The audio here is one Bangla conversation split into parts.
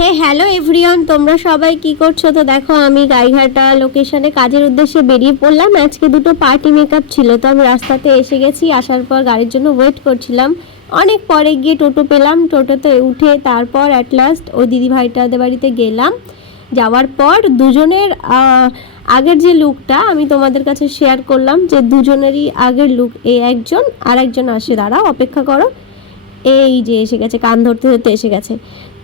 হ্যালো এভরিওয়ান, তোমরা সবাই কি করছো? তো দেখো, আমি গাইঘাটা লোকেশনে কাজের উদ্দেশ্যে বেরিয়ে পড়লাম। আজকে দুটো পার্টি মেকআপ ছিল, তো আমি রাস্তাতে এসে গেছি। আসার পর গাড়ির জন্য ওয়েট করছিলাম। অনেক পরে গিয়ে টোটো পেলাম। টোটোতে উঠে তারপর অ্যাট লাস্ট ওই দিদি ভাইটাদের বাড়িতে গেলাম। যাওয়ার পর দুজনের আগের যে লুকটা আমি তোমাদের কাছে শেয়ার করলাম, যে দুজনেরই আগের লুক। এই একজন আর একজন আসে, দাঁড়াও অপেক্ষা করো। এই যে এসে গেছে, কান ধরতে ধরতে এসে গেছে।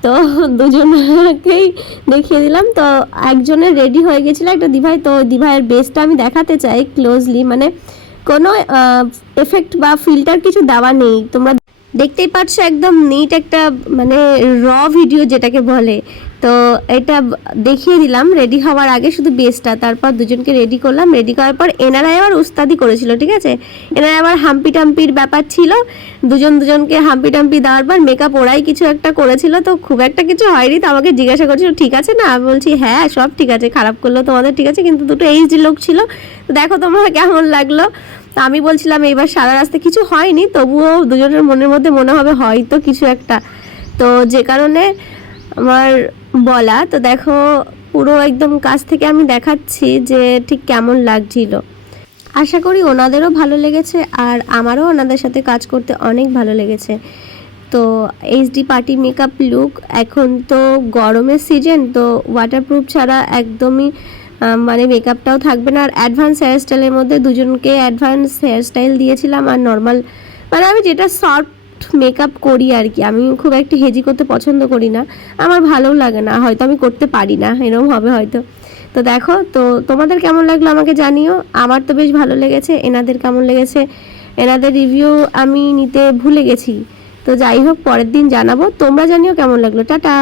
তো দুজনকেই দেখিয়ে দিলাম। তো একজনের রেডি হয়ে গেছিলো একটা দিভাই, তো দিভাইয়ের বেসটা আমি দেখাতে চাই ক্লোজলি। মানে কোনো এফেক্ট বা ফিল্টার কিছু দেওয়া নেই, তোমরা দেখতেই পাচ্ছ একদম নিট একটা মানে র ভিডিও যেটাকে বলে। তো এটা দেখিয়ে দিলাম রেডি হওয়ার আগে শুধু বেসটা, তারপর দুজনকে রেডি করলাম। রেডি করার পর এনারাই আবার উস্তাদি করেছিল, ঠিক আছে। এনারা আবার হাম্পি টাম্পির ব্যাপার ছিল, দুজনকে হাম্পি টাম্পি দেওয়ার পর মেকআপ ওরাই কিছু একটা করেছিল। তো খুব একটা কিছু হয়নি, তো আমাকে জিজ্ঞাসা করছিল ঠিক আছে না। আমি বলছি হ্যাঁ সব ঠিক আছে, খারাপ করলো তোমাদের ঠিক আছে, কিন্তু দুটো এইচডি লোক ছিল। তো দেখো তোমার কেমন লাগলো। তো আমি বলছিলাম এইবার সারা রাস্তা কিছু হয়নি, তবুও দুজনের মনের মধ্যে মনে হবে হয়তো কিছু একটা, তো যে কারণে আমার বলা। তো দেখো পুরো একদম কাছ থেকে আমি দেখাচ্ছি যে ঠিক কেমন লাগছিল। আশা করি ওনাদেরও ভালো লেগেছে, আর আমারও ওনাদের সাথে কাজ করতে অনেক ভালো লেগেছে। তো এইচডি পার্টি মেকআপ লুক, এখন তো গরমের সিজন, তো ওয়াটারপ্রুফ ছাড়া একদমই মানে মেকআপটাও থাকবে না। আর অ্যাডভান্স হেয়ারস্টাইলের মধ্যে দুজনকে অ্যাডভান্স হেয়ারস্টাইল দিয়েছিলাম, আর নর্মাল মানে আমি যেটা সফট মেকআপ করি আর কি। আমি খুব একটা হেজি করতে পছন্দ করি না, আমার ভালোও লাগে না, হয়তো আমি করতে পারি না, এরকম হবে হয়তো। তো দেখো, তো তোমাদের কেমন লাগলো আমাকে জানিও। আমার তো বেশ ভালো লেগেছে, এনাদের কেমন লেগেছে, এনাদের রিভিউ আমি নিতে ভুলে গেছি। তো যাই হোক, পরের দিন জানাবো। তোমরা জানিও কেমন লাগলো। টাটা।